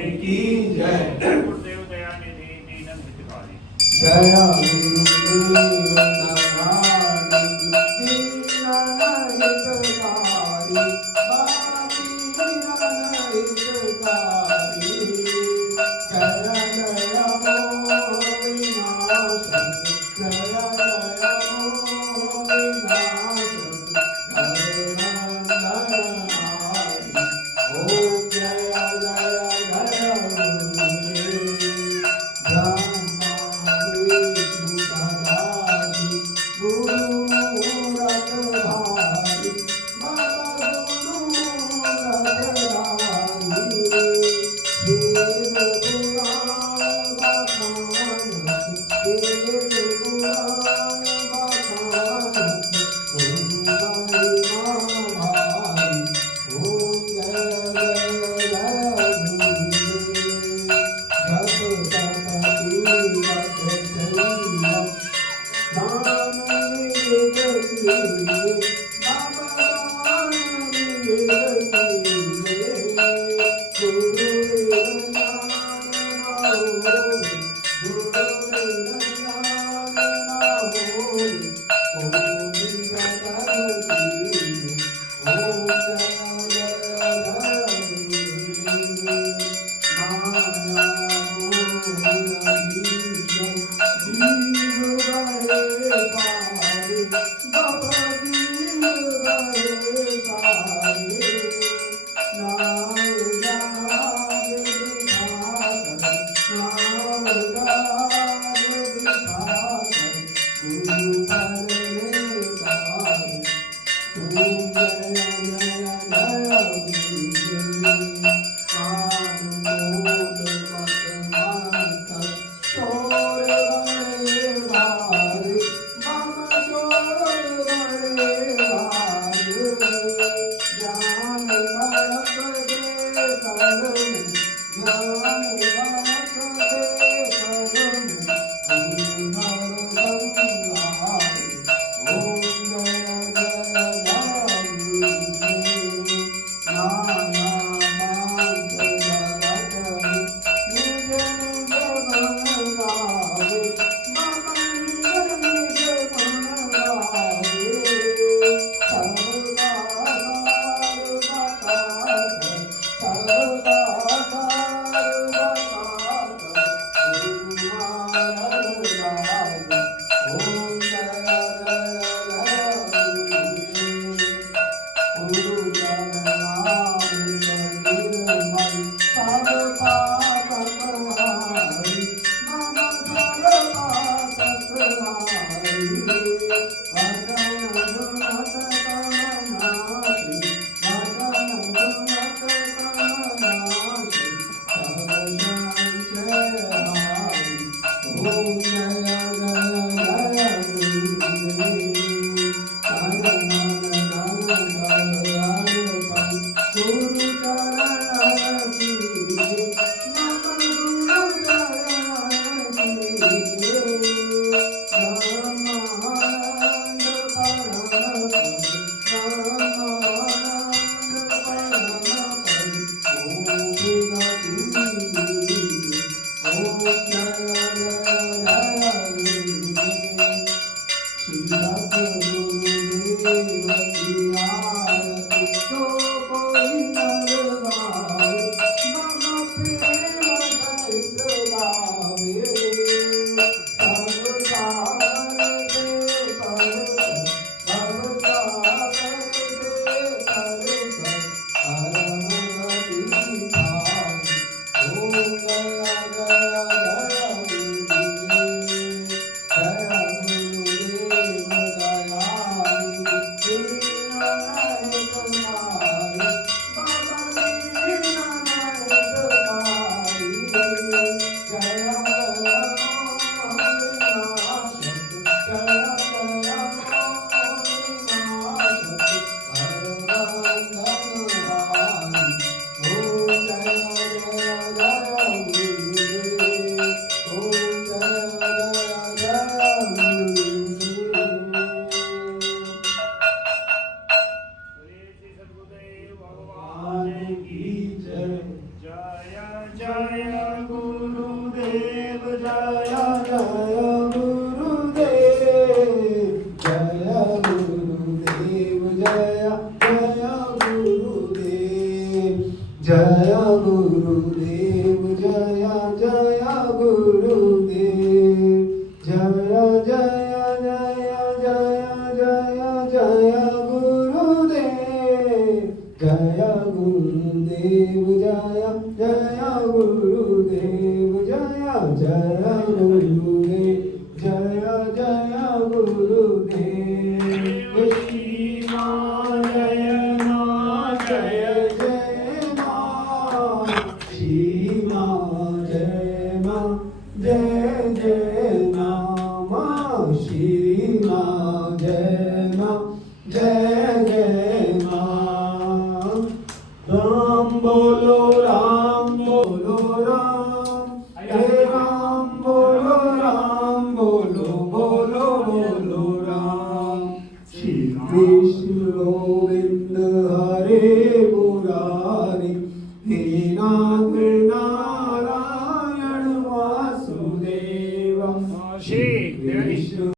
की जय। गुरुदेव दयानिधि दीन हितकारी। जय गुरुदेव दयानिधि दीन हितकारी। बाबा दीन हितकारी। जय जय हो विनाशक। जय जय हो विनाशक। ओम जय जय जय गुरुदेव। ब्रह्मा विष्णु सदाशिव गुरु रखधारी। बाबा गुरु रखधारी। वेद पुराण बखान। वेद पुराण बखान। गुरु महिमा भारी। ओम जय जय जय गुरुदेव। जप तपति रख चलिया। दान वेद कीजिए। बाबा दान वेद कीजिए। गुरुदेव जय जय गुरुदेव जय जय गुरुदेव जय गुरुदेव जय जय गुरुदेव जय गुरुदेव जय जय गुरुदेव जय जय जय जय जय जय गुरुदेव जय गुरुदेव जय जय गुरुदेव जय जय गुरुदेव जय जय गुरुदेव श्री मां जय मां जय जय मां श्री मां जय मां जय जय मां श्री मां जय मां जय जय मां राम बोलो राम बोलो राम हे राम बोलो बोलो बोलो बोलो राम श्री कृष्ण